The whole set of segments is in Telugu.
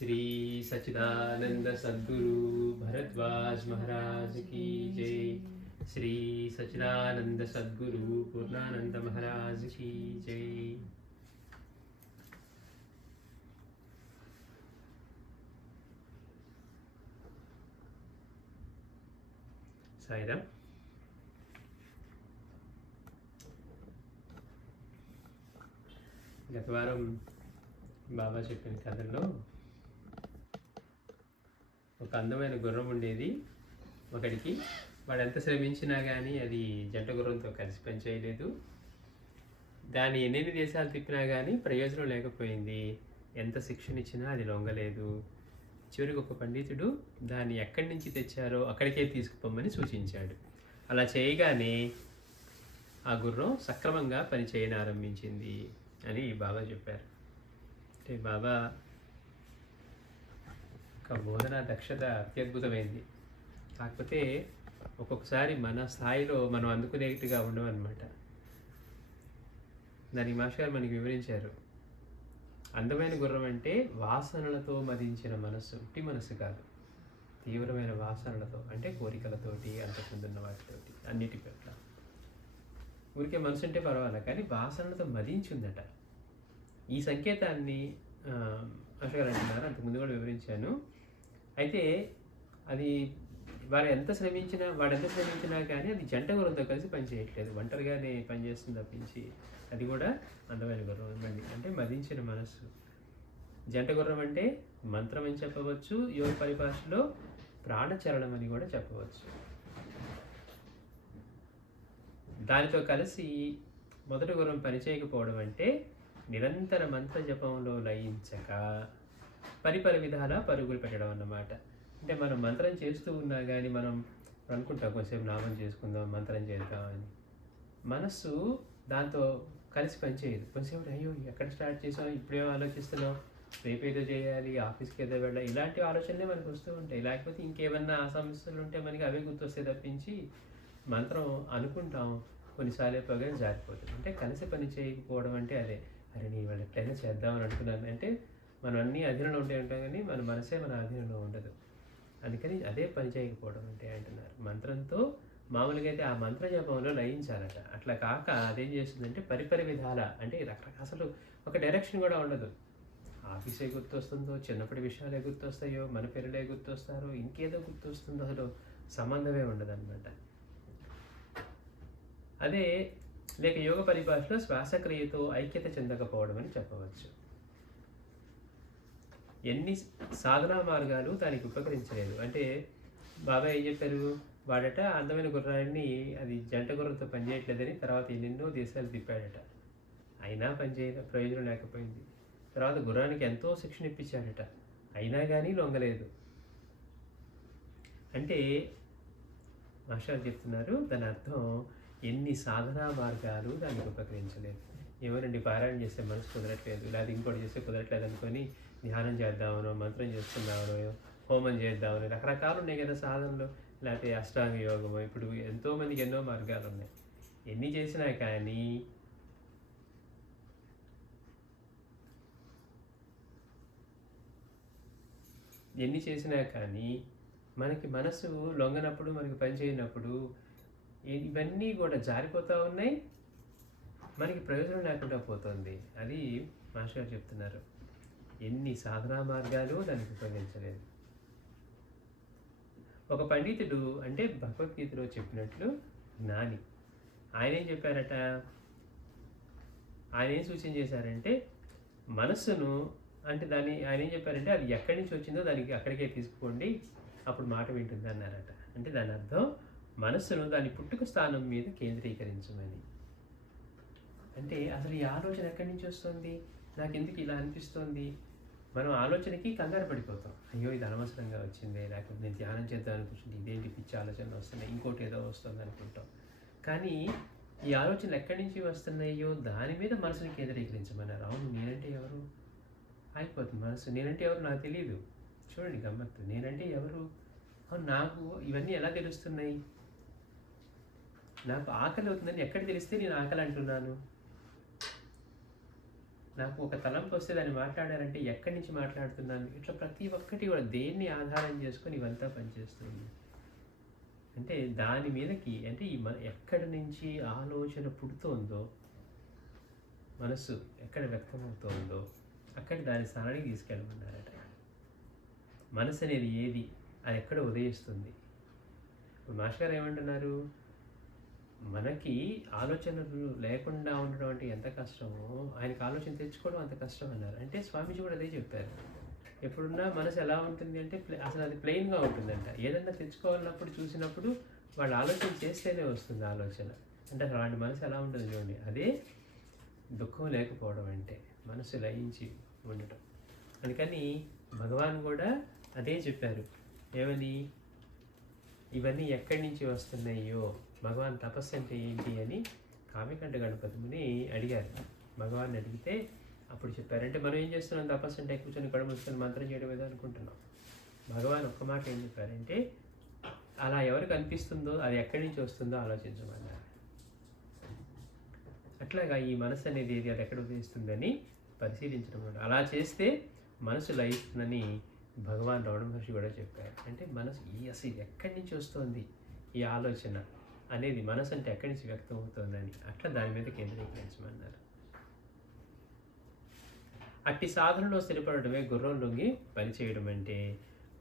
श्री सच्चिदानंद सद्गुरु भरद्वाज महाराज की जय। श्री सच्चिदानंद सद्गुरु पूर्णानंद महाराज की जय। साईराम। గత వారం బాబా చెప్పిన కథల్లో ఒక అందమైన గుర్రం ఉండేది ఒకడికి. వాడు ఎంత శ్రమించినా కానీ అది జంట గుర్రంతో కలిసి పనిచేయలేదు. దాన్ని ఎన్ని దేశాలు తిప్పినా కానీ ప్రయోజనం లేకపోయింది. ఎంత శిక్షణ ఇచ్చినా అది లొంగలేదు. చివరికి ఒక పండితుడు దాన్ని ఎక్కడి నుంచి తెచ్చారో అక్కడికే తీసుకుపోమని సూచించాడు. అలా చేయగానే ఆ గుర్రం సక్రమంగా పని చేయనారంభించింది అని బాబా చెప్పారు. అంటే బాబా ఒక బోధన దక్షత అత్యద్భుతమైంది. కాకపోతే ఒక్కొక్కసారి మన స్థాయిలో మనం అందుకునేట్టుగా ఉండవన్నమాట. దానికి మాస్టర్ గారు మనకి వివరించారు. అందమైన గుర్రం అంటే వాసనలతో మదించిన మనస్సు, ఉట్టి మనస్సు కాదు, తీవ్రమైన వాసనలతో, అంటే కోరికలతోటి, అంతకుముందున్న వాటితోటి, అన్నిటి పట్ల. ఊరికే మనసు అంటే పర్వాలేదు, కానీ వాసనలతో మదించిందట. ఈ సంకేతాన్ని మాస్టర్ గారు అంటున్నారు, అంతకుముందు కూడా వివరించాను. అయితే అది వాడు ఎంత శ్రమించినా కానీ అది జంట గుర్రంతో కలిసి పనిచేయట్లేదు, ఒంటరిగానే పనిచేస్తుంది తప్పించి. అది కూడా అందమైన గుర్రం ఇవ్వండి, అంటే మదించిన మనస్సు. జంట గుర్రం అంటే మంత్రం అని చెప్పవచ్చు, యోగ పరిభాషలో ప్రాణచరణం అని కూడా చెప్పవచ్చు. దానితో కలిసి మొదటి గుర్రం పనిచేయకపోవడం అంటే నిరంతర మంత్ర జపంలో లయించక పరిపరి విధాల పరుగులు పెట్టడం అన్నమాట. అంటే మనం మంత్రం చేస్తూ ఉన్నా కానీ మనం అనుకుంటాం కొంచెంసేపు నామం చేసుకుందాం, మంత్రం చేద్దామని. మనస్సు దాంతో కలిసి పనిచేయదు. కొంచెంసేపు అయ్యో ఎక్కడ స్టార్ట్ చేసాం, ఇప్పుడేమో ఆలోచిస్తున్నాం, రేపు ఏదో చేయాలి, ఆఫీస్కి ఏదో వెళ్ళాలి, ఇలాంటి ఆలోచనలే మనకు వస్తూ ఉంటాయి. లేకపోతే ఇంకేమన్నా సమస్యలు ఉంటే మనకి అవే గుర్తొస్తాయి తప్పించి మంత్రం అనుకుంటాం, కొన్నిసార్లు పగా జారిపోతుంది. అంటే కలిసి పని చేయకపోవడం అంటే అదే. అరే నేను వాళ్ళు ఎట్లయినా చేద్దామని అనుకున్నాను అంటే మనం అన్నీ అధీనంలో ఉంటాం కానీ మన మనసే మన అధీనంలో ఉండదు. అందుకని అదే పని చేయకపోవడం అంటే అంటున్నారు. మంత్రంతో మామూలుగా అయితే ఆ మంత్ర జపంలో లయించాలట. అట్లా కాక అదేం చేస్తుందంటే పరిపరి విధాల, అంటే రకరకాల, అసలు ఒక డైరెక్షన్ కూడా ఉండదు. ఆఫీసే గుర్తొస్తుందో, చిన్నప్పటి విషయాలే గుర్తొస్తాయో, మన పిల్లలే గుర్తొస్తారో, ఇంకేదో గుర్తొస్తుందో, అసలు సంబంధమే ఉండదు అనమాట. అదే లేక యోగ పరిభాషలో శ్వాసక్రియతో ఐక్యత చెందకపోవడం అని చెప్పవచ్చు. ఎన్ని సాధనా మార్గాలు దానికి ఉపకరించలేదు. అంటే బాబా ఏం చెప్పారు, వాడట అందమైన గుర్రాన్ని అది జంట గుర్రంతో పనిచేయట్లేదని తర్వాత ఎన్నెన్నో దేశాలు తిప్పాడట, అయినా ప్రయోజనం లేకపోయింది. తర్వాత గుర్రానికి ఎంతో శిక్షణ ఇప్పించాడట, అయినా కానీ లొంగలేదు. అంటే మాస్టర్ చెప్తున్నారు, దాని అర్థం ఎన్ని సాధనా మార్గాలు దానికి ఉపకరించలేదు. ఎవరండి పారాయణ చేస్తే మనసు కుదరట్లేదు, లేదా ఇంకోటి చేస్తే కుదరట్లేదు అనుకొని ధ్యానం చేద్దామనో, మంత్రం చేస్తున్నామనో, హోమం చేద్దామనో, రకరకాలు ఉన్నాయి కదా సాధనలు. లేకపోతే అష్టాంగ యోగము, ఇప్పుడు ఎంతోమందికి ఎన్నో మార్గాలు ఉన్నాయి. ఎన్ని చేసినా కానీ మనకి మనసు లొంగనప్పుడు, మనకి పని చేయనప్పుడు ఇవన్నీ కూడా జారిపోతూ ఉన్నాయి, మనకి ప్రయోజనం లేకుండా పోతుంది. అది మాస్టర్ గారు చెప్తున్నారు. ఎన్ని సాధనా మార్గాలు దానికి ఉపయోగించలేదు. ఒక పండితుడు, అంటే భగవద్గీతలో చెప్పినట్లు జ్ఞాని, ఆయన ఏం చెప్పారట, ఆయన ఏం సూచన చేశారంటే మనస్సును, అంటే దాన్ని ఆయన ఏం చెప్పారంటే అది ఎక్కడి నుంచి వచ్చిందో దానికి అక్కడికే తీసుకోండి, అప్పుడు మాట వింటుంది అన్నారట. అంటే దాని అర్థం మనస్సును దాని పుట్టుక స్థానం మీద కేంద్రీకరించమని. అంటే అసలు ఈ ఆలోచన ఎక్కడి నుంచి వస్తుంది, నాకు ఎందుకు ఇలా అనిపిస్తుంది, మనం ఆలోచనకి కంగారు పడిపోతాం. అయ్యో ఇది అనవసరంగా వచ్చిందే, లేకపోతే నేను ధ్యానం చేద్దాం అనుకుంటుంది, ఇదేంటి పిచ్చి ఆలోచనలు వస్తున్నాయి, ఇంకోటి ఏదో వస్తుంది అనుకుంటాం. కానీ ఈ ఆలోచనలు ఎక్కడి నుంచి వస్తున్నాయో దాని మీద మనసుని కేంద్రీకరించమన్నారు. అవును, నేనంటే ఎవరు అయిపోతుంది మనసు. నేనంటే ఎవరు నాకు తెలియదు. చూడండి గమ్మత్తు, నేనంటే ఎవరు, అవును నాకు ఇవన్నీ ఎలా తెలుస్తున్నాయి, నాకు ఆకలి అవుతుందని ఎక్కడ తెలిస్తే నేను ఆకలి అంటున్నాను. నాకు ఒక తలంపు వస్తే దాన్ని మాట్లాడారంటే ఎక్కడి నుంచి మాట్లాడుతున్నాను, ఇట్లా ప్రతి ఒక్కటి కూడా దేన్ని ఆధారం చేసుకొని ఇవంతా పనిచేస్తుంది. అంటే దాని మీదకి అంటే ఈ ఎక్కడి నుంచి ఆలోచన పుడుతోందో, మనసు ఎక్కడ వ్యక్తమవుతోందో అక్కడ దాని స్థానానికి తీసుకెళ్ళమన్నారట. మనసు అనేది ఏది, అది ఎక్కడ ఉదయిస్తుంది. ఇప్పుడు మాస్టర్ గారు ఏమంటున్నారు, మనకి ఆలోచనలు లేకుండా ఉండడం అంటే ఎంత కష్టమో ఆయనకి ఆలోచన తెచ్చుకోవడం అంత కష్టం అన్నారు. అంటే స్వామీజీ కూడా అదే చెప్పారు. ఎప్పుడున్నా మనసు ఎలా ఉంటుంది అంటే అసలు అది ప్లెయిన్గా ఉంటుందంట. ఏదన్నా తెచ్చుకోవాలన్నప్పుడు చూసినప్పుడు వాళ్ళు ఆలోచన చేస్తేనే వస్తుంది ఆలోచన. అంటే అసలు అలాంటి మనసు ఎలా ఉంటుంది చూడండి. అదే దుఃఖం లేకపోవడం అంటే, మనసు లయించి ఉండటం. అందుకని భగవాన్ కూడా అదే చెప్పారు. ఏమని, ఇవన్నీ ఎక్కడి నుంచి వస్తున్నాయో, భగవాన్ తపస్సు అంటే ఏంటి అని కావ్యకంఠ గణపతిని అడిగారు. భగవాన్ అడిగితే అప్పుడు చెప్పారంటే మనం ఏం చేస్తున్నాం, తపస్సు అంటే కూర్చొని కళ్ళు మూసుకొని మంత్రం చేయడం ఏదో అనుకుంటున్నాం. భగవాన్ ఒక్క మాట ఏం చెప్పారంటే, అలా ఎవరికి అనిపిస్తుందో అది ఎక్కడి నుంచి వస్తుందో ఆలోచించమన్నారు. అట్లాగా ఈ మనసు అనేది ఏది, అది ఎక్కడ ఉదయిస్తుందని పరిశీలించడం. అలా చేస్తే మనసు లయిస్తుందని భగవాన్ రమణ మహర్షి కూడా చెప్పారు. అంటే మనసు అసలు ఇది ఎక్కడి నుంచి వస్తుంది ఈ ఆలోచన అనేది, మనసు అంటే ఎక్కడి నుంచి వ్యక్తం అవుతుందని, అట్లా దాని మీద కేంద్రీకరించమన్నారు. అట్టి సాధనలో స్థిరపడటమే గుర్రం లొంగి పనిచేయడం అంటే.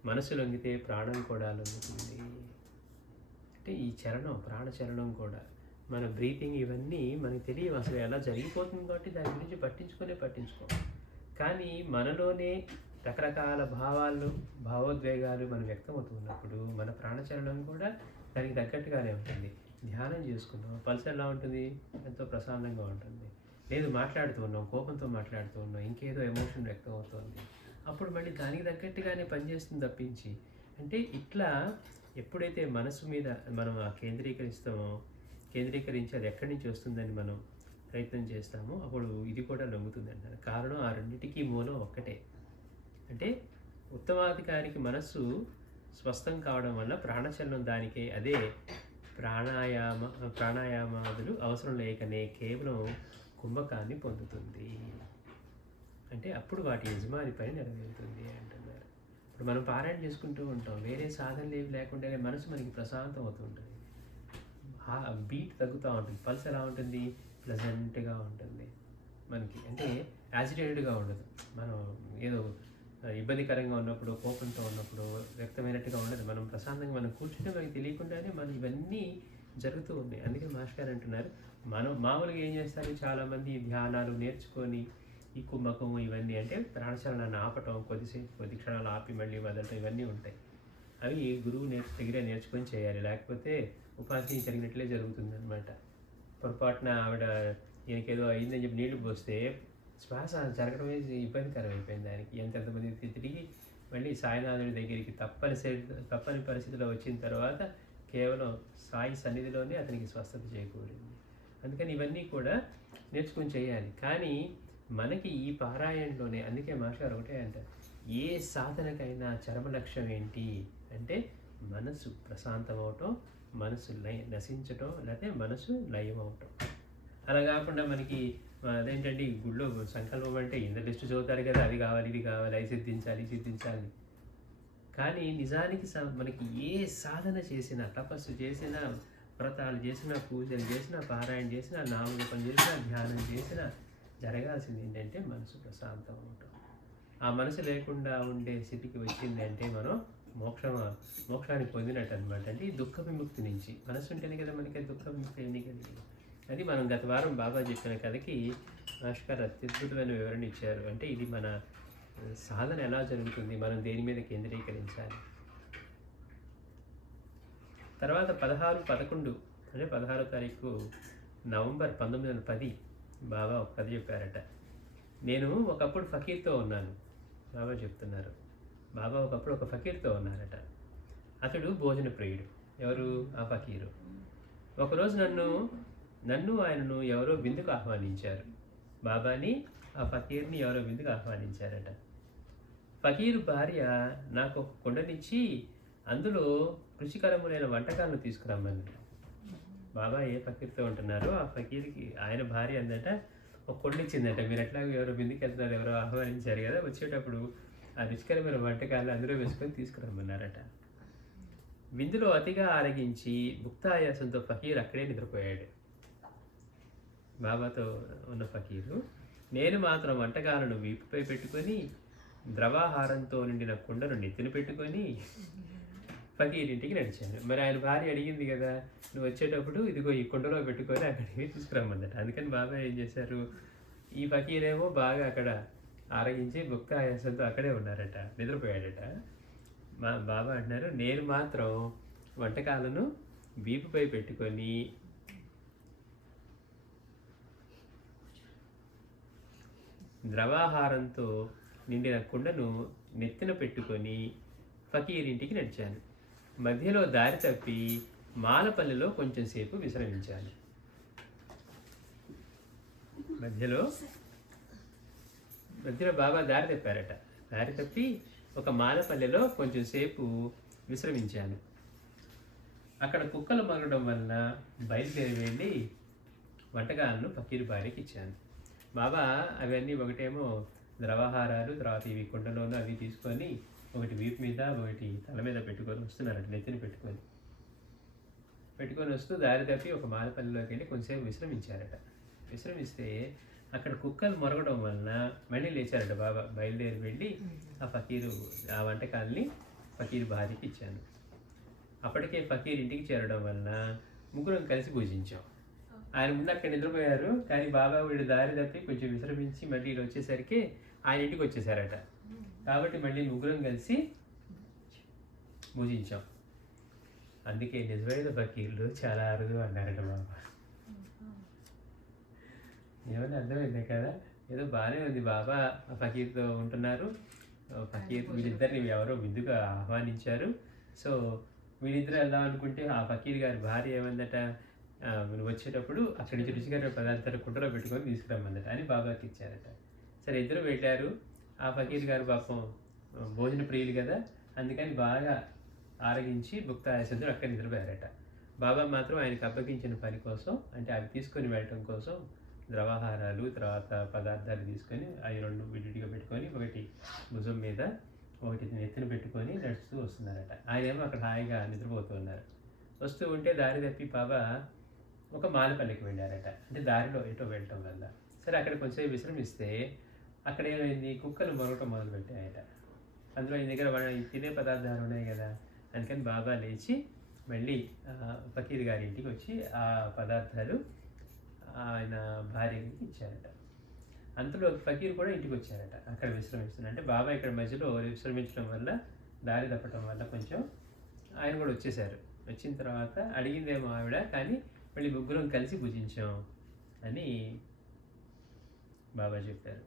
మనసు లొంగితే ప్రాణం కూడా లొంగుతుంది. అంటే ఈ చరణం, ప్రాణచరణం కూడా, మన బ్రీతింగ్ ఇవన్నీ మనకు తెలియవు, అసలు ఎలా జరిగిపోతుంది కాబట్టి దాని గురించి పట్టించుకో. కానీ మనలోనే రకరకాల భావాలు, భావోద్వేగాలు మనం వ్యక్తమవుతున్నప్పుడు మన ప్రాణచరణం కూడా దానికి తగ్గట్టుగానే ఉంటుంది. ధ్యానం చేసుకున్నాం, పల్స్ ఎలా ఉంటుంది, ఎంతో ప్రశాంతంగా ఉంటుంది. లేదు మాట్లాడుతూ ఉన్నాం, కోపంతో మాట్లాడుతూ ఉన్నాం, ఇంకేదో ఎమోషన్ వ్యక్తం అవుతుంది, అప్పుడు మళ్ళీ దానికి తగ్గట్టుగానే పనిచేస్తుంది తప్పించి. అంటే ఇట్లా ఎప్పుడైతే మనసు మీద మనం కేంద్రీకరించి అది ఎక్కడి నుంచి వస్తుందని మనం ప్రయత్నం చేస్తామో అప్పుడు ఇది కూడా లొంగుతుంది అంటారు. కారణం ఆ రెండింటికి మూలం ఒక్కటే. అంటే ఉత్తమాధికారికి మనస్సు స్వస్థం కావడం వల్ల ప్రాణచలనం దానికే, అదే ప్రాణాయామాదులు అవసరం లేకనే కేవలం కుంభకాన్ని పొందుతుంది. అంటే అప్పుడు వాటి యజమాని పని నెరవేరుతుంది అంటున్నారు. ఇప్పుడు మనం పారాయణ చేసుకుంటూ ఉంటాం, వేరే సాధనలు ఏవి లేకుండానే మనసు మనకి ప్రశాంతం అవుతుంటుంది. బీట్ తగ్గుతూ ఉంటుంది, పల్స్ ఎలా ఉంటుంది, ప్లెజెంట్గా ఉంటుంది మనకి. అంటే యాజిటేటెడ్గా ఉండదు, మనం ఏదో ఇబ్బందికరంగా ఉన్నప్పుడు, కోపంతో ఉన్నప్పుడు వ్యక్తమైనట్టుగా ఉండదు. మనం ప్రశాంతంగా మనం కూర్చుంటే మనకి తెలియకుండానే మనం ఇవన్నీ జరుగుతూ ఉన్నాయి. అందుకే మాస్టర్ గారు అంటున్నారు, మనం మామూలుగా ఏం చేస్తారు, చాలామంది ధ్యానాలు నేర్చుకొని ఈ కుంభకం ఇవన్నీ అంటే ప్రాణచలనాన్ని ఆపటం, కొద్ది క్షణాలు ఆపి మళ్ళీ వదలటం, ఇవన్నీ ఉంటాయి. అవి గురువు దగ్గరే నేర్చుకొని చేయాలి, లేకపోతే ఉపాధి జరిగినట్లే జరుగుతుంది అనమాట. పొరపాటున ఆవిడ ఈయనకేదో అయిందని చెప్పి నీళ్లు పోస్తే శ్వాస జరగడమే ఇబ్బందికరం అయిపోయింది ఆయనకి. ఎంతమంది తిరిగి మళ్ళీ సాయినాథుడి దగ్గరికి తప్పని పరిస్థితిలో వచ్చిన తర్వాత కేవలం సాయి సన్నిధిలోనే అతనికి స్వస్థత చేకూరింది. అందుకని ఇవన్నీ కూడా నేర్చుకుని చేయాలి. కానీ మనకి ఈ పారాయణలోనే, అందుకే మాస్టర్ ఒకటే అంటారు, ఏ సాధనకైనా చరమ లక్ష్యం ఏంటి అంటే మనసు ప్రశాంతం అవటం, మనసు నశించటం, లేకపోతే మనసు లయం అవటం. అలా కాకుండా మనకి అదేంటండి గుళ్ళో సంకల్పం అంటే ఇంత లిస్టు చదువుతారు కదా, అది కావాలి ఇది కావాలి, అది సిద్ధించాలి. కానీ నిజానికి మనకి ఏ సాధన చేసినా, తపస్సు చేసినా, వ్రతాలు చేసినా, పూజలు చేసినా, పారాయణ చేసినా, నామజపం చేసినా, ధ్యానం చేసినా జరగాల్సింది ఏంటంటే మనసు ప్రశాంతం అవటం. ఆ మనసు లేకుండా ఉండే స్థితికి వచ్చింది అంటే మనం మోక్షాన్ని పొందినట్టు అనమాట. అంటే ఈ దుఃఖ విముక్తి నుంచి మనసు ఉంటేనే కదా మనకి దుఃఖ విముక్తి ఎన్ని కలిగింది. అది మనం గత వారం బాబా చెప్పిన కథకి మాస్టర్ అత్యద్భుతమైన వివరణ ఇచ్చారు. అంటే ఇది మన సాధన ఎలా జరుగుతుంది, మనం దేని మీద కేంద్రీకరించాలి. తర్వాత 16/11 అంటే 16వ తారీఖు నవంబర్ 1910 బాబా ఒక కథ చెప్పారట. నేను ఒకప్పుడు ఫకీర్తో ఉన్నాను, బాబా చెప్తున్నారు. బాబా ఒకప్పుడు ఒక ఫకీర్తో ఉన్నారట. అతడు భోజన ప్రియుడు. ఎవరు? ఆ ఫకీరు. ఒకరోజు నన్ను ఆయనను ఎవరో విందుకు ఆహ్వానించారు. బాబాని, ఆ ఫకీర్ని ఎవరో విందుకు ఆహ్వానించారట. ఫకీరు భార్య నాకు ఒక కుండనిచ్చి అందులో రుచికరములైన వంటకాలను తీసుకురమ్మని. బాబా ఏ ఫకీర్తో ఉంటున్నారో ఆ ఫకీర్కి ఆయన భార్య అందట ఒక కొండ ఇచ్చిందంట. మీరు ఎట్లాగో ఎవరో విందుకి వెళ్తున్నారు, ఎవరో ఆహ్వానించారు కదా, వచ్చేటప్పుడు ఆ రుచికరమైన వంటకాలు అందులో వేసుకొని తీసుకురమ్మన్నారట. విందులో అతిగా ఆరగించి భుక్తాయాసంతో ఫకీర్ అక్కడే నిద్రపోయాడు. బాబాతో ఉన్న ఫకీరు, నేను మాత్రం వంటకాలను వీపుపై పెట్టుకొని ద్రవాహారంతో నిండిన కుండను నెత్తిన పెట్టుకొని ఫకీర్ ఇంటికి నడిచాను. మరి ఆయన భార్య అడిగింది కదా, నువ్వు వచ్చేటప్పుడు ఇదిగో ఈ కుండలో పెట్టుకొని అక్కడికి తీసుకురమ్మందట. అందుకని బాబా ఏం చేశారు, ఈ ఫకీరేమో బాగా అక్కడ ఆరగించి భుక్త ఆయాసంతో అక్కడే ఉన్నారట, నిద్రపోయాడట. మా బాబా అంటున్నారు, నేను మాత్రం వంటకాలను వీపుపై పెట్టుకొని ద్రవాహారంతో నిండిన కుండను నెత్తిన పెట్టుకొని ఫకీర్ ఇంటికి నడిచాను. మధ్యలో దారి తప్పి మాలపల్లిలో కొంచెం సేపు విశ్రమించాను. మధ్యలో బాబా దారి తప్పారట. దారి తప్పి ఒక మాలపల్లెలో కొంచెం సేపు విశ్రమించాను. అక్కడ కుక్కలు మరగడం వలన బయలుదేరి వెళ్ళి వంటకాలను ఫకీర్ భార్యకి ఇచ్చాను. బాబా అవన్నీ ఒకటేమో ద్రవాహారాలు, తర్వాత ఇవి కుండలోనూ అవి తీసుకొని ఒకటి వీపు మీద ఒకటి తల మీద పెట్టుకొని వస్తున్నారట, నెత్తిని పెట్టుకొని వస్తూ దారి తప్పి ఒక మాలపల్లిలోకి వెళ్ళి కొంచెంసేపు విశ్రమించారట. విశ్రమిస్తే అక్కడ కుక్కలు మొరగడం వలన మళ్ళీ లేచారట బాబా. బయలుదేరి వెళ్ళి ఆ వంటకాలని ఫకీర్ భార్యకి ఇచ్చాను. అప్పటికే ఫకీర్ ఇంటికి చేరడం వలన ముగ్గురం కలిసి పూజించాం. ఆయన ముందు అక్కడ నిద్రపోయారు, కానీ బాబా వీడు దారి తప్పి కొంచెం విశ్రమించి మళ్ళీ వచ్చేసరికి ఆయన ఇంటికి వచ్చేసారట. కాబట్టి మళ్ళీ ముగ్గురం కలిసి పూజించాం. అందుకే నిజమైన ఫకీర్లు చాలా అరుదు అన్నారట బాబా. ఏమన్నా అర్థమైంది కదా, ఏదో బాగానే ఉంది. బాబా ఫకీర్తో ఉంటున్నారు. ఫకీర్ వీళ్ళిద్దరిని ఎవరో విందుగా ఆహ్వానించారు. సో వీళ్ళిద్దరు వెళ్దాం అనుకుంటే ఆ ఫకీర్ గారి భార్య ఏమందట, వచ్చేటప్పుడు అక్కడి నుంచి రుచికరమైన పదార్థాలు కుండలో పెట్టుకొని తీసుకురమ్మందట అని బాబాకి ఇచ్చారట. సరే ఇద్దరు వెళ్ళారు. ఆ ఫకీర్ గారు పాపం భోజన ప్రియులు కదా, అందుకని బాగా ఆరగించి భుక్త ఆయాసంతో అక్కడ నిద్రపోయారట. బాబా మాత్రం ఆయనకు అప్పగించిన పని కోసం, అంటే అవి తీసుకొని వెళ్ళటం కోసం ద్రవాహారాలు, తర్వాత పదార్థాలు తీసుకొని అవి రెండు విడిగా పెట్టుకొని ఒకటి భుజం మీద ఒకటి నెత్తిన పెట్టుకొని నడుస్తూ వస్తున్నారట. ఆయనేమో అక్కడ హాయిగా నిద్రపోతూ ఉన్నారు. వస్తూ ఉంటే దారి తప్పి బాబా ఒక మాలపల్లికి వెళ్ళారట. అంటే దారిలో ఎటో వెళ్ళటం వల్ల సరే అక్కడ కొంచెం విశ్రమిస్తే అక్కడ ఏమైంది, కుక్కలు మొరగటం మొదలుపెట్టాయట. అందులో ఈ దగ్గర తినే పదార్థాలు ఉన్నాయి కదా, అందుకని బాబా లేచి మళ్ళీ ఫకీర్ గారి ఇంటికి వచ్చి ఆ పదార్థాలు ఆయన భార్యకి ఇచ్చారట. అంతలో ఫకీర్ కూడా ఇంటికి వచ్చారట. అక్కడ విశ్రమిస్తున్నారు. అంటే బాబా ఇక్కడ మధ్యలో విశ్రమించడం వల్ల, దారి తప్పటం వల్ల కొంచెం ఆయన కూడా వచ్చేసారు. వచ్చిన తర్వాత అడిగిందేమో ఆవిడ, కానీ మళ్ళీ ముగ్గురం కలిసి భుజించాం అని బాబా చెప్పారు.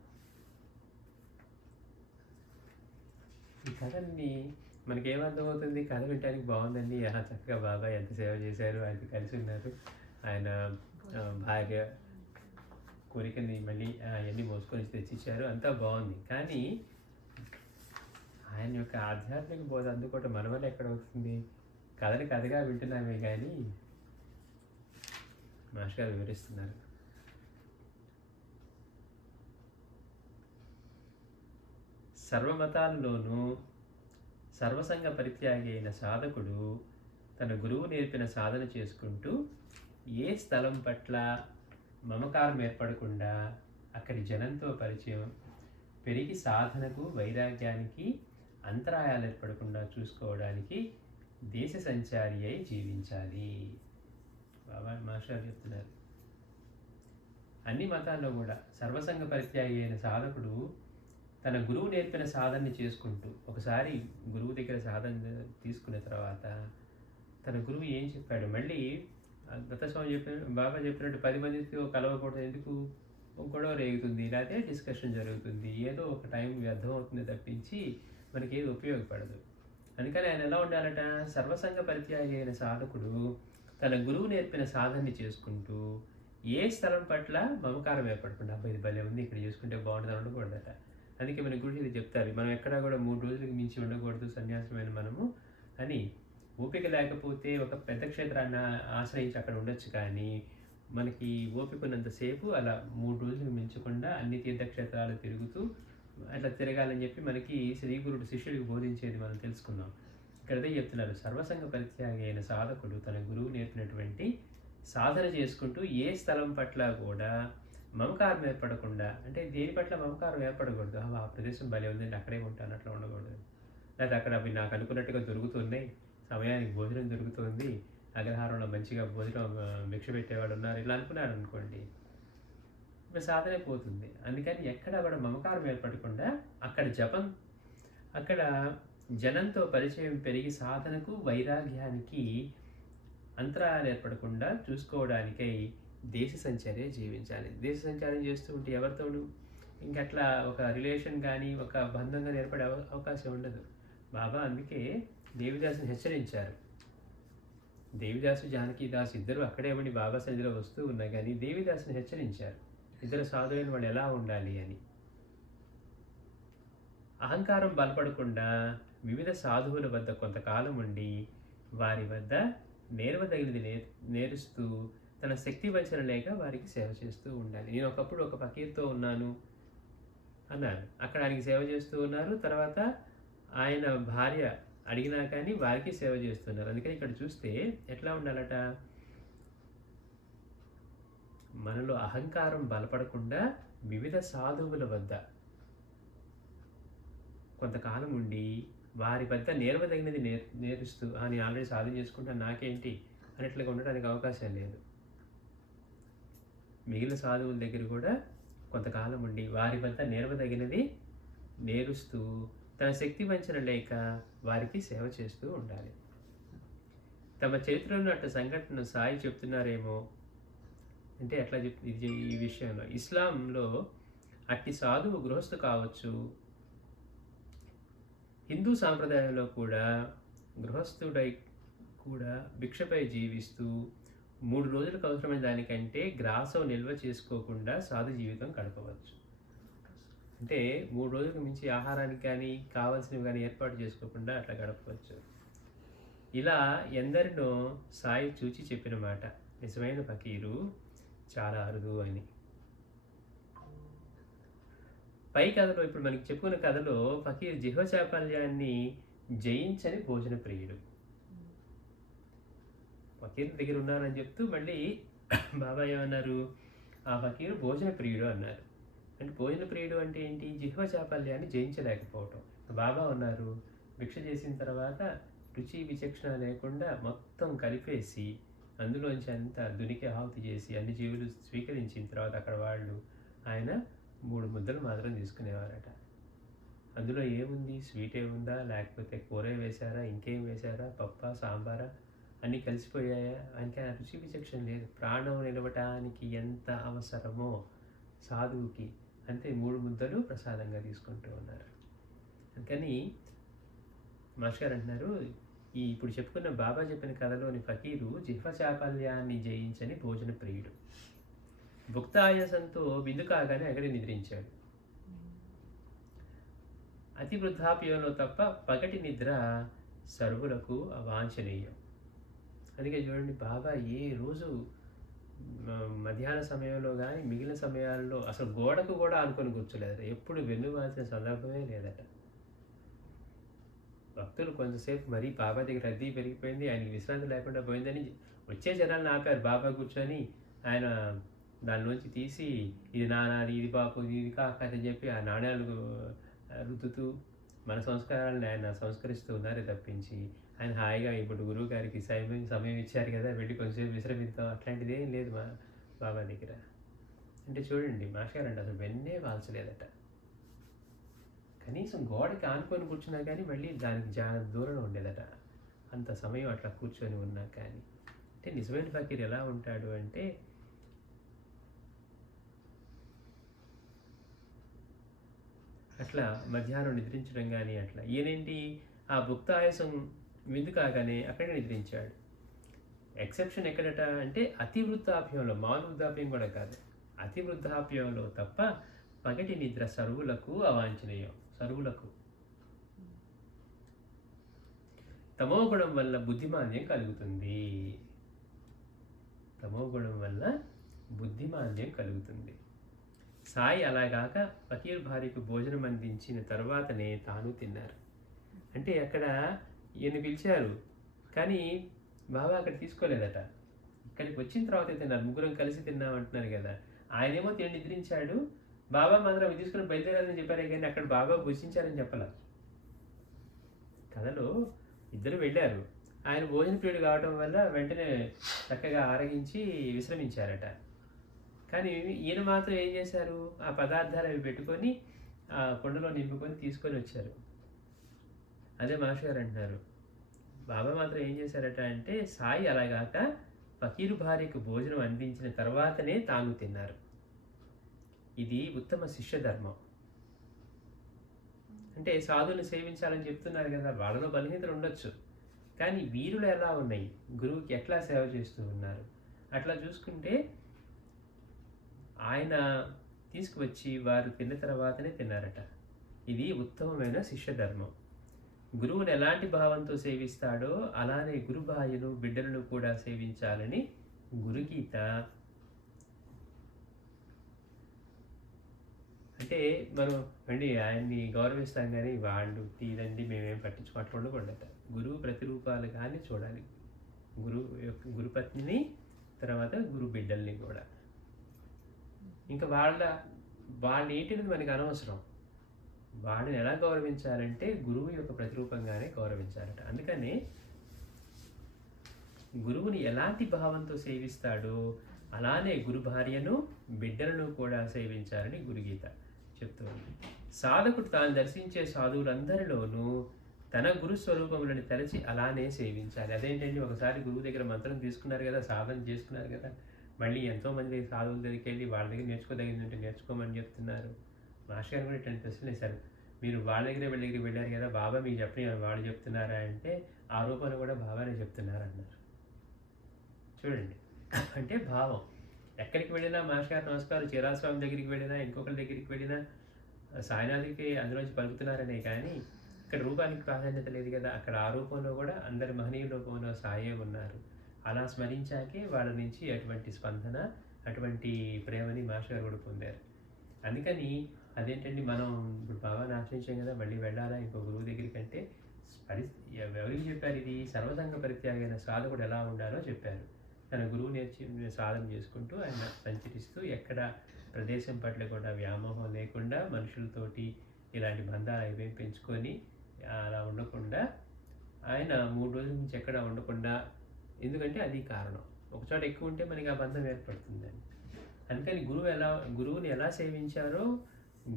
ఈ కథని మనకేమర్థమవుతుంది, కథ వినడానికి బాగుందండి, చక్కగా బాబా ఎంత సేవ చేశారు, ఆయనతో కలిసి ఉన్నారు, ఆయన భార్య కోరికని మళ్ళీ అవన్నీ మోసుకొని తెచ్చిచ్చారు, అంతా బాగుంది. కానీ ఆయన యొక్క ఆధ్యాత్మిక బోధ అందుకోవటం మన వల్ల ఎక్కడ అవుతుంది? కథని కథగా వింటున్నామే కానీ మాస్టర్ గారు వివరిస్తున్నారు. సర్వమతాల్లోనూ సర్వసంగ పరిత్యాగి అయిన సాధకుడు తన గురువు నేర్పిన సాధన చేసుకుంటూ ఏ స్థలం పట్ల మమకారం ఏర్పడకుండా అక్కడి జనంతో పరిచయం పెరిగి సాధనకు, వైరాగ్యానికి అంతరాయాలు ఏర్పడకుండా చూసుకోవడానికి దేశ సంచారి అయి జీవించాలి. బాబా మాస్టర్ చెప్తున్నారు. అన్ని మతాల్లో కూడా సర్వసంగ పరిత్యాగి అయిన సాధకుడు తన గురువు నేర్పిన సాధనని చేసుకుంటూ, ఒకసారి గురువు దగ్గర సాధన తీసుకున్న తర్వాత తన గురువు ఏం చెప్పాడు, మళ్ళీ దత్తస్వామి బాబా చెప్పినట్టు 10 మందితో కలవకూడదు. ఎందుకు? గొడవ రేగుతుంది, లేకపోతే డిస్కషన్ జరుగుతుంది, ఏదో ఒక టైం వ్యర్థం అవుతుంది తప్పించి మనకి ఏది ఉపయోగపడదు. అందుకని ఆయన ఎలా ఉండాలట, సర్వసంగ పరిత్యాగి అయిన సాధకుడు తన గురువు నేర్పిన సాధనని చేసుకుంటూ ఏ స్థలం పట్ల మమకారం ఏర్పడకుండా, అబ్బాయి ఇది భలే ఉంది, ఇక్కడ చేసుకుంటే బాగుంటుంది ఉండకూడదట. అందుకే మన గురువు ఇది చెప్తారు, మనం ఎక్కడా కూడా 3 రోజులకు మించి ఉండకూడదు సన్యాసమైన మనము అని. ఓపిక లేకపోతే ఒక పెద్ద క్షేత్రాన్ని ఆశ్రయించి అక్కడ ఉండొచ్చు, కానీ మనకి ఓపిక ఉన్నంతసేపు అలా 3 రోజులు మించకుండా అన్ని తీర్థక్షేత్రాలు తిరుగుతూ అట్లా తిరగాలని చెప్పి మనకి శ్రీ గురుడు శిష్యుడికి బోధించేది మనం తెలుసుకుందాం. ఇక్కడ అదే చెప్తున్నారు, సర్వసంగ పరిత్యాగి అయిన సాధకుడు తన గురువు నేర్పినటువంటి సాధన చేసుకుంటూ ఏ స్థలం పట్ల కూడా మమకారం ఏర్పడకుండా, అంటే దేని పట్ల మమకారం ఏర్పడకూడదు. ఆ ప్రదేశం భలే ఉందండి, అక్కడే ఉంటాను అట్లా ఉండకూడదు. లేదా అక్కడ అవి నాకు అనుకున్నట్టుగా దొరుకుతున్నాయి, సమయానికి భోజనం దొరుకుతుంది, అగ్రహారంలో మంచిగా భోజనం భిక్ష పెట్టేవాడు ఉన్నారు, ఇలా అనుకున్నాడు అనుకోండి, ఇప్పుడు సాధనే పోతుంది. అందుకని ఎక్కడ కూడా మమకారం ఏర్పడకుండా అక్కడ జపం, అక్కడ జనంతో పరిచయం పెరిగి సాధనకు వైరాగ్యానికి అంతరాయాలు ఏర్పడకుండా చూసుకోవడానికై దేశ సంచారే జీవించాలి. దేశ సంచారం చేస్తూ ఉంటే ఎవరితోనూ ఇంకట్లా ఒక రిలేషన్ కానీ ఒక బంధంగా ఏర్పడే అవకాశం ఉండదు. బాబా అందుకే దేవిదాసుని హెచ్చరించారు. దేవిదాసు జానకీదాసు ఇద్దరు అక్కడే ఉండి బాబా సన్నిధిలో వస్తూ ఉన్నా కానీ దేవిదాసుని హెచ్చరించారు, ఇద్దరు సాధులైన వాళ్ళు ఎలా ఉండాలి అని. అహంకారం బలపడకుండా వివిధ సాధువుల వద్ద కొంతకాలం ఉండి వారి వద్ద నేర్వదగినది నేరుస్తూ తన శక్తి వంచన లేక వారికి సేవ చేస్తూ ఉండాలి. నేను ఒకప్పుడు ఒక ఫకీర్తో ఉన్నాను అన్నారు, అక్కడ ఆయనకి సేవ చేస్తూ ఉన్నారు. తర్వాత ఆయన భార్య అడిగినా కానీ వారికి సేవ చేస్తున్నారు. అందుకని ఇక్కడ చూస్తే ఎట్లా ఉండాలట, మనలో అహంకారం బలపడకుండా వివిధ సాధువుల వద్ద కొంతకాలం ఉండి వారి వద్ద నేర్వదగినది నేరుస్తూ, నేను ఆల్రెడీ సాధన చేసుకుంటా నాకేంటి అన్నట్లుగా ఉండడానికి అవకాశం లేదు. మిగిలిన సాధువుల దగ్గర కూడా కొంతకాలం ఉండి వారి వద్ద నేర్వదగినది నేరుస్తూ తన శక్తి వంచన లేక వారికి సేవ చేస్తూ ఉండాలి. తమ చరిత్రలో అట్ట సంఘటన సాయి చెప్తున్నారేమో అంటే ఎట్లా ఇది ఈ విషయంలో ఇస్లాంలో అట్టి సాధువు గృహస్థు కావచ్చు. హిందూ సాంప్రదాయంలో కూడా గృహస్థుడై కూడా భిక్షపై జీవిస్తూ 3 రోజులకు అవసరమైన దానికంటే గ్రాసం నిల్వ చేసుకోకుండా సాధు జీవితం గడపవచ్చు. అంటే 3 రోజులకు మించి ఆహారానికి కానీ కావాల్సినవి కానీ ఏర్పాటు చేసుకోకుండా అట్లా గడపవచ్చు. ఇలా ఎందరినో సాయి చూచి చెప్పిన మాట, నిజమైన ఫకీరు చాలా అరుదు అని. పై కథలో ఇప్పుడు మనకి చెప్పుకున్న కథలో ఫకీర్ జిహ్వచాపల్యాన్ని జయించని భోజన ప్రియుడు. ఫకీర్ దగ్గర ఉన్నానని చెప్తూ మళ్ళీ బాబా ఏమన్నారు, ఆ ఫకీరు భోజన ప్రియుడు అన్నారు. అంటే భోజన ప్రియుడు అంటే ఏంటి, జిహ్వచాపల్యాన్ని జయించలేకపోవటం. బాబా ఉన్నారు, భిక్ష చేసిన తర్వాత రుచి విచక్షణ లేకుండా మొత్తం కలిపేసి అందులోంచి అంతా దునికి ఆహుతి చేసి అన్ని జీవులు స్వీకరించిన తర్వాత అక్కడ వాళ్ళు ఆయన 3 ముద్దలు మాత్రం తీసుకునేవారట. అందులో ఏముంది, స్వీట్ ఏముందా, లేకపోతే కూర వేశారా, ఇంకేం వేశారా, పప్పా సాంబారా అన్నీ కలిసిపోయాయా, ఆయనకి ఆ రుచి విచక్షణ లేదు. ప్రాణం నిలవటానికి ఎంత అవసరమో సాధువుకి అంతే 3 ముద్దలు ప్రసాదంగా తీసుకుంటూ ఉన్నారు. అందుకని మాస్టర్ అంటున్నారు, ఈ ఇప్పుడు చెప్పుకున్న బాబా చెప్పిన కథలోని ఫకీరు జిహ్వచాపల్యాన్ని జయించని భోజన ప్రియుడు. భుక్తాయాసంతో విందు కాగానే అక్కడే నిద్రించాడు. అతి వృద్ధాప్యంలో తప్ప పగటి నిద్ర సర్వులకు అవాంఛనీయం. అందుకే చూడండి, బాబా ఏ రోజు మధ్యాహ్న సమయంలో కానీ మిగిలిన సమయాల్లో అసలు గోడకు కూడా అనుకొని కూర్చోలేదట. ఎప్పుడు వెన్నువాల్సిన సందర్భమే లేదట. భక్తులు కొంతసేపు మరీ బాబా దగ్గర రద్దీ పెరిగిపోయింది, ఆయనకి విశ్రాంతి లేకుండా పోయిందని వచ్చే జనాలను ఆపారు. బాబా కూర్చొని ఆయన దానిలోంచి తీసి ఇది నానాది, ఇది బాపు, ఇది కాకని చెప్పి ఆ నాణ్యాలు రుద్దుతూ మన సంస్కారాలను ఆయన సంస్కరిస్తూ ఉన్నారే తప్పించి, ఆయన హాయిగా ఇప్పుడు గురువు గారికి సమయం ఇచ్చారు కదా, వెళ్ళి కొంచెంసేపు విశ్రమిద్దాం అట్లాంటిది ఏం లేదు మా బాబా దగ్గర. అంటే చూడండి, మాస్టర్ అంటే అసలు వెన్నే వాల్చలేదట. కనీసం గోడకి ఆనుకొని కూర్చున్నా కానీ మళ్ళీ దానికి దూరంలో ఉండేదట. అంత సమయం అట్లా కూర్చొని ఉన్నా కానీ. అంటే నిజమైన ఫకీర్ ఎలా ఉంటాడు అంటే, అట్లా మధ్యాహ్నం నిద్రించడం కానీ అట్లా. ఈయనేంటి, ఆ భుక్త ఆయాసం విందు కాగానే అక్కడే నిద్రించాడు. ఎక్సెప్షన్ ఎక్కడట అంటే అతి వృద్ధాప్యంలో, మామూలు వృద్ధాప్యం కూడా కాదు, అతి వృద్ధాప్యంలో తప్ప పగటి నిద్ర సర్వులకు అవాంఛనీయం. సర్వులకు తమోగుణం వల్ల బుద్ధిమాంద్యం కలుగుతుంది. తమోగుణం వల్ల బుద్ధిమాంద్యం కలుగుతుంది. సాయి అలాగాక ఫకీర్ భార్యకు భోజనం అందించిన తర్వాతనే తాను తిన్నారు. అంటే అక్కడ ఈయన పిలిచారు, కానీ బాబా అక్కడ తీసుకోలేదట. ఇక్కడికి వచ్చిన తర్వాత తిన్నారు, ముగ్గురం కలిసి తిన్నామంటున్నారు కదా. ఆయనేమో తిని నిద్రించాడు, బాబా మాత్రం అవి తీసుకుని బయలుదేరాలని చెప్పారే కానీ అక్కడ బాబా భుజించారని చెప్పాల. కథలో ఇద్దరు వెళ్ళారు, ఆయన భోజన ప్రియుడు కావడం వల్ల వెంటనే చక్కగా ఆరగించి విశ్రమించారట. కానీ ఈయన మాత్రం ఏం చేశారు, ఆ పదార్థాలు అవి పెట్టుకొని ఆ కుండలో నింపుకొని తీసుకొని వచ్చారు. అదే మాస్టర్ గారు అంటున్నారు, బాబా మాత్రం ఏం చేశారట అంటే సాయి అలాగాక ఫకీరు భార్యకు భోజనం అందించిన తర్వాతనే తాను తిన్నారు. ఇది ఉత్తమ శిష్య ధర్మం. అంటే సాధువుని సేవించాలని చెప్తున్నారు కదా, వాళ్ళలో బలహీనతలు ఉండొచ్చు, కానీ వీరులు ఎలా ఉన్నాయి, గురువుకి ఎట్లా సేవ చేస్తూ ఉన్నారు, అట్లా చూసుకుంటే ఆయన తీసుకువచ్చి వారు తిన్న తర్వాతనే తిన్నారట. ఇది ఉత్తమమైన శిష్య ధర్మం. గురువుని ఎలాంటి భావంతో సేవిస్తాడో అలానే గురుభార్యను బిడ్డలను కూడా సేవించాలని గురుగీత. అంటే మనం అండి ఆయన్ని గౌరవిస్తాం కానీ వాళ్ళు తీరండి మేమేం పట్టించుకోవట్లు ఉండకూడదట. గురువు ప్రతిరూపాలు కానీ చూడాలి, గురుపత్నిని, తర్వాత గురు బిడ్డల్ని కూడా. ఇంకా వాళ్ళ ఏంటిది మనకి అనవసరం. వాడిని ఎలా గౌరవించాలంటే గురువు యొక్క ప్రతిరూపంగానే గౌరవించాలట. అందుకని గురువుని ఎలాంటి భావంతో సేవిస్తాడో అలానే గురు భార్యను బిడ్డలను కూడా సేవించాలని గురుగీత చెప్తుంది. సాధకుడు తాను దర్శించే సాధువులందరిలోనూ తన గురు స్వరూపములను తలచి అలానే సేవించాలి. అదేంటండి, ఒకసారి గురువు దగ్గర మంత్రం తీసుకున్నారు కదా, సాధన చేసుకున్నారు కదా, మళ్ళీ ఎంతోమంది సాధువుల దగ్గరికి వెళ్ళి వాళ్ళ దగ్గర నేర్చుకోదగిందంటే నేర్చుకోమని చెప్తున్నారు. మాస్టర్ గారు కూడా ఇట్లాంటి ప్రశ్నలు వేశారు, మీరు వాళ్ళ దగ్గరికి వెళ్ళారు కదా, బాబా మీకు చెప్పని వాళ్ళు చెప్తున్నారా అంటే ఆ రూపంలో కూడా బాబానే చెప్తున్నారు అన్నారు. చూడండి, అంటే భావం. ఎక్కడికి వెళ్ళినా మాస్టర్ గారు నమస్కారం, చీరాస్వామి దగ్గరికి వెళ్ళినా ఇంకొకరి దగ్గరికి వెళ్ళినా సాయినాథుడికి అందులోంచి పలుకుతున్నారనే, కానీ ఇక్కడ రూపానికి ప్రాధాన్యత లేదు కదా. అక్కడ ఆ రూపంలో కూడా అందరి మహనీయ రూపంలో సాయే ఉన్నారు. అలా స్మరించాకే వాళ్ళ నుంచి అటువంటి స్పందన, అటువంటి ప్రేమని మాస్టర్ గారు కూడా పొందారు. అందుకని అదేంటండి, మనం ఇప్పుడు బాబాని ఆశ్రయించాం కదా, మళ్ళీ వెళ్ళాలా ఇంకో గురువు దగ్గరికి అంటే ఎవరికి చెప్పారు? ఇది సర్వసంగ పరిత్యాగైన సాధకుడు ఎలా ఉండాలో చెప్పారు. తన గురువు నేర్చి సాధన చేసుకుంటూ ఆయన సంచరిస్తూ ఎక్కడ ప్రదేశం పట్ల కూడా వ్యామోహం లేకుండా మనుషులతోటి ఇలాంటి బంధాలు అవి పెంచుకొని అలా ఉండకుండా ఆయన 3 రోజుల నుంచి ఎక్కడ ఉండకుండా, ఎందుకంటే అది కారణం. ఒకచోట ఎక్కువ ఉంటే మనకి ఆ బంధం ఏర్పడుతుందండి. అందుకని గురువుని ఎలా సేవించారో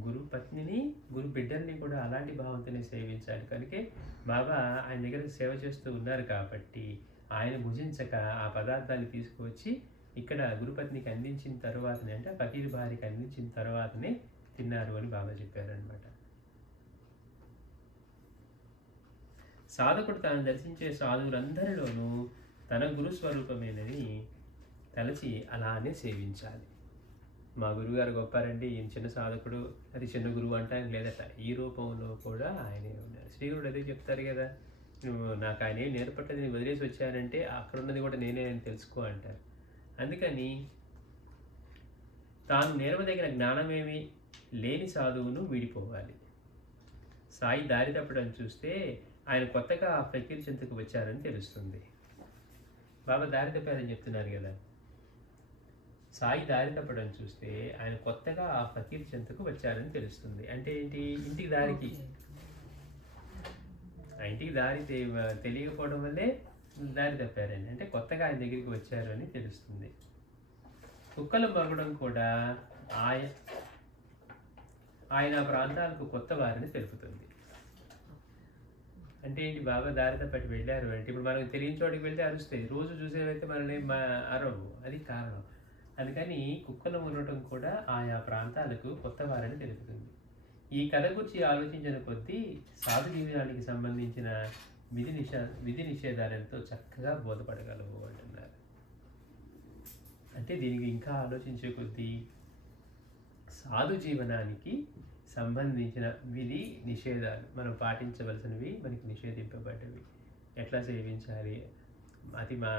గురు పత్నిని, గురు బిడ్డల్ని కూడా అలాంటి భావంతోనే సేవించాలి. కనుకే బాబా ఆయన దగ్గర సేవ చేస్తూ ఉన్నారు కాబట్టి ఆయన భుజించక ఆ పదార్థాన్ని తీసుకువచ్చి ఇక్కడ గురుపత్నికి అందించిన తర్వాతనే, అంటే ఫకీర్ భార్యకి అందించిన తర్వాతనే తిన్నారు అని బాబా చెప్పారనమాట. సాధకుడు తాను దర్శించే సాధువులందరిలోనూ తన గురు స్వరూపమేనని తలచి అలానే సేవించాలి. మా గురువుగారు గొప్పారండి, ఈయన చిన్న సాధకుడు, అది చిన్న గురువు అంటానికి లేదట. ఈ రూపంలో కూడా ఆయనే ఉన్నారు. శ్రీగురుడు అదే చెప్తారు కదా, నువ్వు నాకు ఆయన ఏం నేర్పట్టది, నేను వదిలేసి వచ్చానంటే అక్కడ ఉన్నది కూడా నేనే అని తెలుసుకో అంటారు. అందుకని తాను నేర్వదగిన జ్ఞానమేమి లేని సాధువును వీడిపోవాలి. సాయి దారి తప్పడం చూస్తే ఆయన కొత్తగా ఆ ఫకీర్ చెంతకు వచ్చారని తెలుస్తుంది. బాబా దారి తప్పారని చెప్తున్నారు కదా, సాయి దారి తప్పడం చూస్తే ఆయన కొత్తగా ఆ ఫకీర్ చెంతకు వచ్చారని తెలుస్తుంది. అంటే ఏంటి, ఇంటికి దారికి దారి తెలియకపోవడం వల్లే దారి తప్పారని, అంటే కొత్తగా ఆయన దగ్గరికి వచ్చారు అని తెలుస్తుంది. కుక్కలు మరగడం కూడా ఆయన ప్రాంతాలకు కొత్త వారిని తెలుపుతుంది. అంటే ఏంటి, బాబా దారి తప్పటి వెళ్ళారు అంటే ఇప్పుడు మనకు తెలియని చోటికి వెళ్తే అరుస్తాయి, రోజు చూసేవైతే మనల్ని అరవు, అది కారణం. అందుకని కుక్కలు ఉండటం కూడా ఆయా ప్రాంతాలకు కొత్త వారిని తెలుపుతుంది. ఈ కథ గురించి ఆలోచించిన కొద్దీ సాధు జీవనానికి సంబంధించిన విధి నిషేధాలతో చక్కగా బోధపడగలవు అంటున్నారు. అంటే దీనికి ఇంకా ఆలోచించే కొద్దీ సాధు జీవనానికి సంబంధించిన విధి నిషేధాలు మనం పాటించవలసినవి, మనకి నిషేధింపబడ్డవి, ఎట్లా సేవించాలి, అతి మా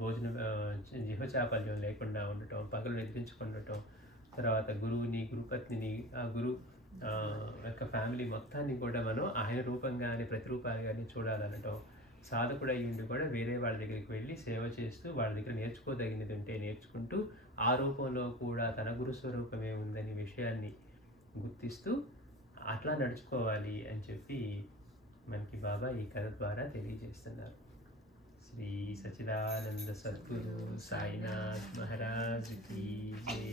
భోజనం జిహచాపల్యం లేకుండా ఉండటం, పగలు నిద్రించుకుండటం, తర్వాత గురువుని, గురుపత్నిని, ఆ గురు యొక్క ఫ్యామిలీ మొత్తాన్ని కూడా మనం ఆయన రూపంగానే ప్రతిరూపాలుగానే చూడాలనటం, సాధకుడు అయ్యుండి కూడా వేరే వాళ్ళ దగ్గరికి వెళ్ళి సేవ చేస్తూ వాళ్ళ దగ్గర నేర్చుకోదగినది ఉంటే నేర్చుకుంటూ ఆ రూపంలో కూడా తన గురు స్వరూపమే ఉందని విషయాన్ని గుర్తిస్తూ అట్లా నడుచుకోవాలి అని చెప్పి మనకి బాబా ఈ కథ ద్వారా తెలియజేస్తున్నారు. శ్రీ సచిదానంద సద్గురు సాయినాథ్ మహారాజ్ కీ జై.